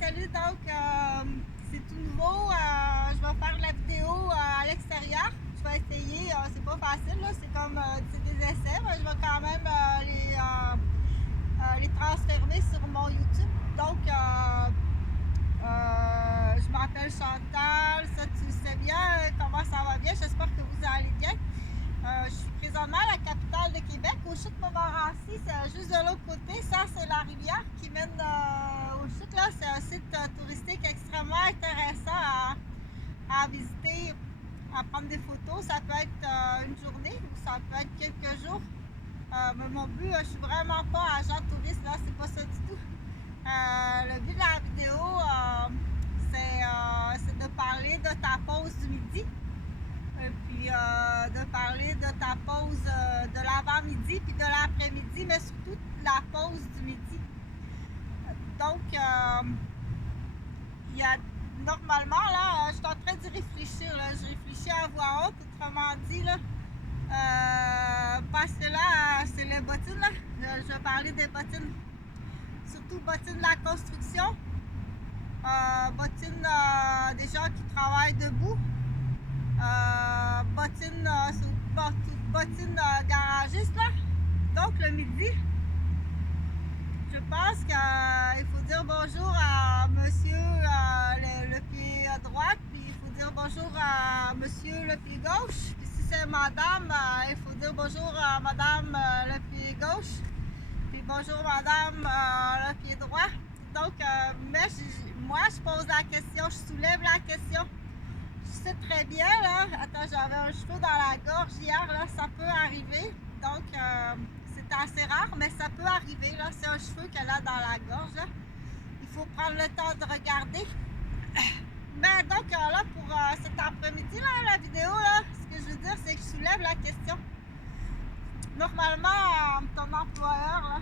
salut, donc c'est tout nouveau. Je vais faire la vidéo à l'extérieur. Je vais essayer, c'est pas facile, c'est comme c'est des essais, mais je vais quand même les transférer sur mon YouTube. Donc, je m'appelle Chantal, ça tu le sais bien, comment ça va bien, j'espère que vous allez bien. Je suis présentement à la capitale de Québec, au chute Montmorency, c'est juste de l'autre côté. Ça, c'est la rivière qui mène au chute. Là, c'est un site touristique extrêmement intéressant à visiter, à prendre des photos. Ça peut être une journée ou ça peut être quelques jours. Mais mon but, je suis vraiment pas agent touriste, là, c'est pas ça du tout. Le but de la vidéo, c'est de parler de ta pause du midi. Puis de parler de ta pause de l'avant-midi puis de l'après-midi, mais surtout de la pause du midi. Donc, il y a normalement, là, je suis en train d'y réfléchir, là, je réfléchis à voix haute, autrement dit, là, parce que là, c'est les bottines, là, je vais parler des bottines, surtout bottines de la construction, bottines des gens qui travaillent debout, bottines garagistes là. Donc le midi, je pense qu'il faut dire bonjour à monsieur le pied droit, puis il faut dire bonjour à monsieur le pied gauche, puis si c'est madame, il faut dire bonjour à madame le pied gauche, puis bonjour madame le pied droit. Donc mais moi je pose la question, je soulève la question. Je sais très bien, là, attends, j'avais un cheveu dans la gorge hier, là, ça peut arriver, donc c'est assez rare, mais ça peut arriver, là, c'est un cheveu qu'elle a dans la gorge, là. Il faut prendre le temps de regarder. Mais donc là, pour cet après-midi, là, la vidéo, là, ce que je veux dire, c'est que je soulève la question. Normalement, ton employeur,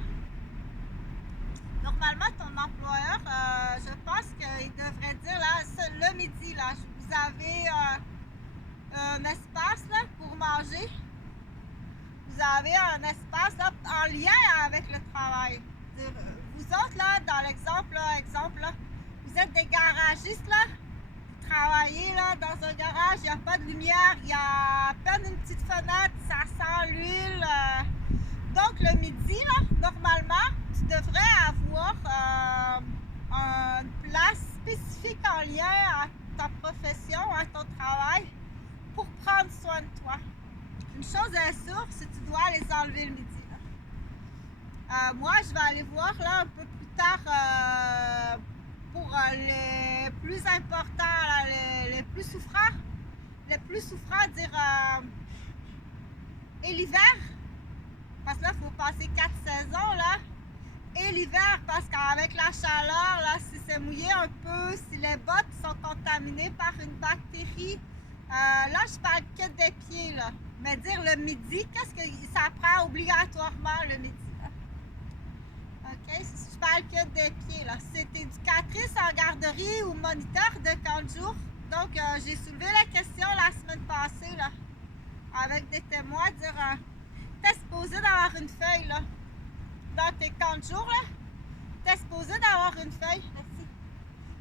je pense qu'il devrait dire, là, le midi, là, vous avez un espace là, pour manger. Vous avez un espace là, en lien avec le travail. Vous autres, là, dans l'exemple, vous êtes des garagistes, là, vous travaillez là, dans un garage, il n'y a pas de lumière, il y a à peine une petite fenêtre, ça sent l'huile. Donc, le midi, là, normalement, tu devrais avoir une place spécifique en lien à ta profession, à ton travail, pour prendre soin de toi. Une chose est sûre, c'est que tu dois les enlever le midi. Moi, je vais aller voir là un peu plus tard pour les plus importants, là, les plus souffrants. Les plus souffrants, dire et l'hiver, parce que là, il faut passer 4 saisons là. Et l'hiver, parce qu'avec la chaleur, là, si c'est mouillé un peu, si les bottes sont contaminées par une bactérie, là, je parle que des pieds, là. Mais dire le midi, qu'est-ce que ça prend obligatoirement le midi, là? OK? Je parle que des pieds, là. C'est éducatrice en garderie ou moniteur de camp de jour. Donc, j'ai soulevé la question la semaine passée, là, avec des témoins, dire, t'es supposé d'avoir une feuille, là. Dans tes camps de jour, là, t'es supposé d'avoir une feuille. Merci.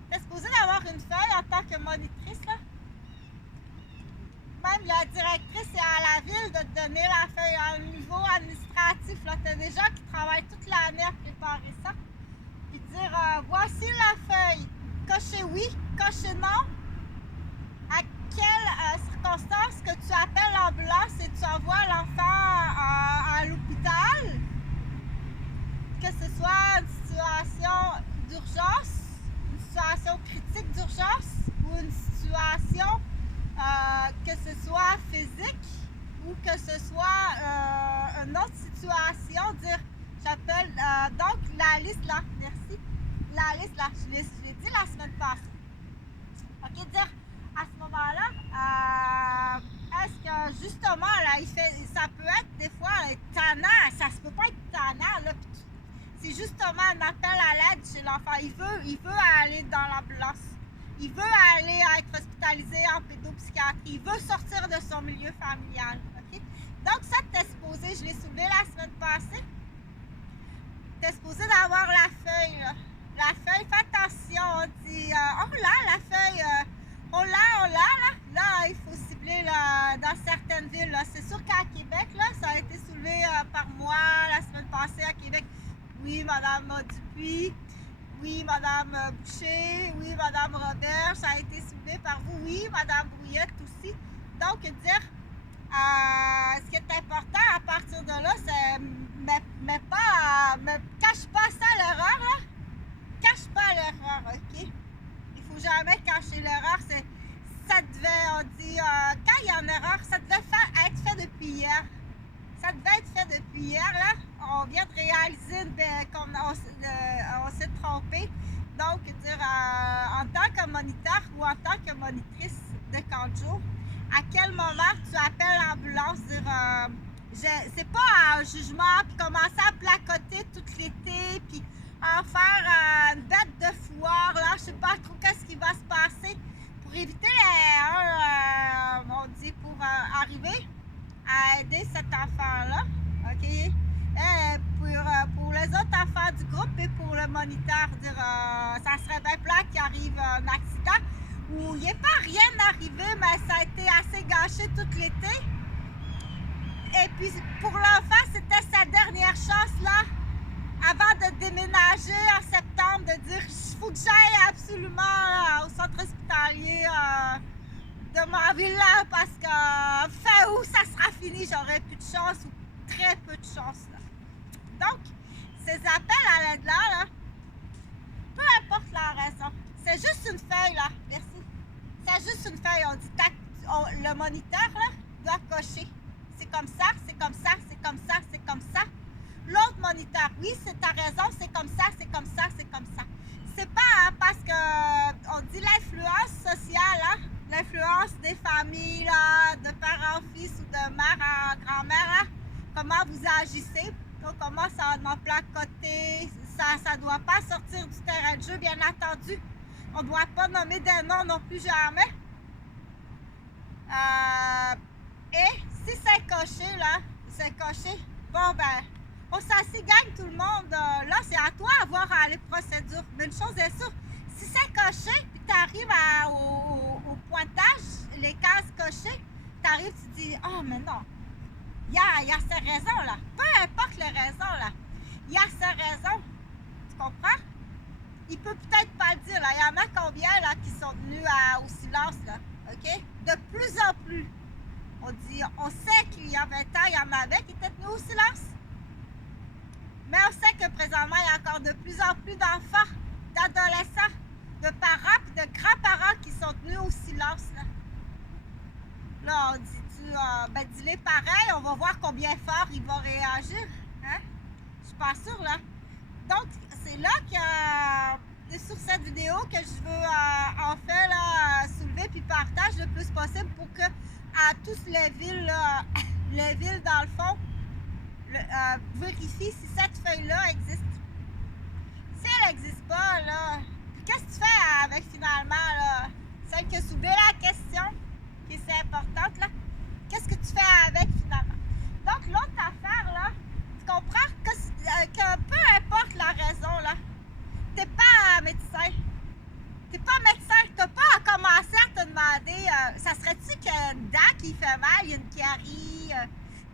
T'es supposé d'avoir une feuille en tant que monitrice, là. Même la directrice est à la ville de te donner la feuille à un niveau administratif. Là, t'as des gens qui travaillent toute l'année à préparer ça. Puis dire, voici la feuille. Cochez oui, cochez non. À quelle circonstance que tu appelles l'ambulance et tu envoies l'enfant à l'hôpital? Que ce soit une situation d'urgence, une situation critique d'urgence ou une situation que ce soit physique ou que ce soit une autre situation, dire j'appelle donc la liste là, merci, la liste là, je l'ai dit la semaine passée. Ok, dire à ce moment-là, est-ce que justement là, ça peut être des fois tannant, ça se peut pas être tannant là. C'est justement un appel à l'aide chez l'enfant. Il veut aller dans l'ambulance. Il veut aller être hospitalisé en pédopsychiatrie. Il veut sortir de son milieu familial. Okay? Donc, ça, t'es supposé, je l'ai soulevé la semaine passée, t'es supposé d'avoir la feuille. Là. La feuille, fais attention, certaines villes. Là. C'est sûr qu'à Québec, là, ça a été soulevé par moi la semaine passée à Québec. Oui, Mme Dupuis. Oui, Mme Boucher. Oui, Mme Robert. Ça a été soulevé par vous. Oui, Mme Brouillette aussi. Donc, dire, ce qui est important à partir de là, c'est me cache pas ça l'erreur, là. Cache pas l'erreur, OK? Il faut jamais cacher l'erreur. Ça devait, on dit, quand il y a une erreur, ça devait être fait depuis hier. Ça devait être fait depuis hier, là. On vient de réaliser qu'on s'est trompé. Donc, dire, en tant que moniteur ou en tant que monitrice de camp de jour, à quel moment tu appelles l'ambulance, dire, c'est pas un jugement, puis commencer à placoter tout l'été, puis en faire une bête de foire, là, je sais pas trop qu'est-ce qui va se passer pour éviter on dit, pour arriver à aider cet enfant-là, OK? Pour les autres enfants du groupe et pour le moniteur, dire, ça serait bien plat qu'il arrive un accident où il n'est pas rien arrivé, mais ça a été assez gâché tout l'été. Et puis pour l'enfant, c'était sa dernière chance, là, avant de déménager en septembre, de dire il faut que j'aille absolument là, au centre hospitalier de ma ville là, parce que fin août ça sera fini, j'aurai plus de chance ou très peu de chance là. Donc, ces appels à l'aide là, peu importe la raison, c'est juste une feuille là, merci. C'est juste une feuille, on dit le moniteur là doit cocher. C'est comme ça, c'est comme ça, c'est comme ça, c'est comme ça. L'autre moniteur, oui, c'est ta raison, c'est comme ça, c'est comme ça, c'est comme ça. C'est pas parce que on dit l'influence sociale, hein, l'influence des familles, là, de père en fils ou de mère en grand-mère, hein, comment vous agissez, comment ça en placoter, ça doit pas sortir du terrain de jeu, bien entendu. On ne doit pas nommer des noms non plus jamais. Et si c'est coché, là, c'est coché, bon ben, on s'assit, gagne tout le monde. Là, c'est à toi à voir les procédures. Mais une chose est sûre, si c'est coché, puis tu arrives au pointage, les cases cochées, tu arrives, tu dis, oh, mais non, il y a ces raisons, là. Peu importe les raisons, là. Il y a ces raisons. Tu comprends? Il peut peut-être pas le dire, là. Il y en a combien, là, qui sont venus au silence, là. OK? De plus en plus. On sait qu'il y a 20 ans, il y en avait qui étaient venus au silence. Mais on sait que présentement, il y a encore de plus en plus d'enfants, d'adolescents, de parents et de grands-parents qui sont tenus au silence. Là on dit, dis-les pareil, on va voir combien fort ils vont réagir. Hein? Je suis pas sûre, là. Donc, c'est là que, sur cette vidéo, que je veux en fait là, soulever puis partage le plus possible pour que à tous les villes, là, les villes dans le fond, vérifie si cette feuille-là existe. Si elle n'existe pas, là, qu'est-ce que tu fais avec finalement, là, celle qui a soulevé la question, qui est importante, là, qu'est-ce que tu fais avec finalement? Donc, l'autre affaire, là, tu comprends que peu importe la raison, là, t'es pas médecin. T'es pas médecin, t'as pas à commencer à te demander, ça serait-tu qu'il y a une dent qui fait mal, il y a une carie,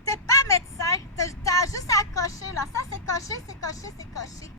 t'es pas médecin, t'as juste à cocher, là. Ça, c'est coché, c'est coché, c'est coché.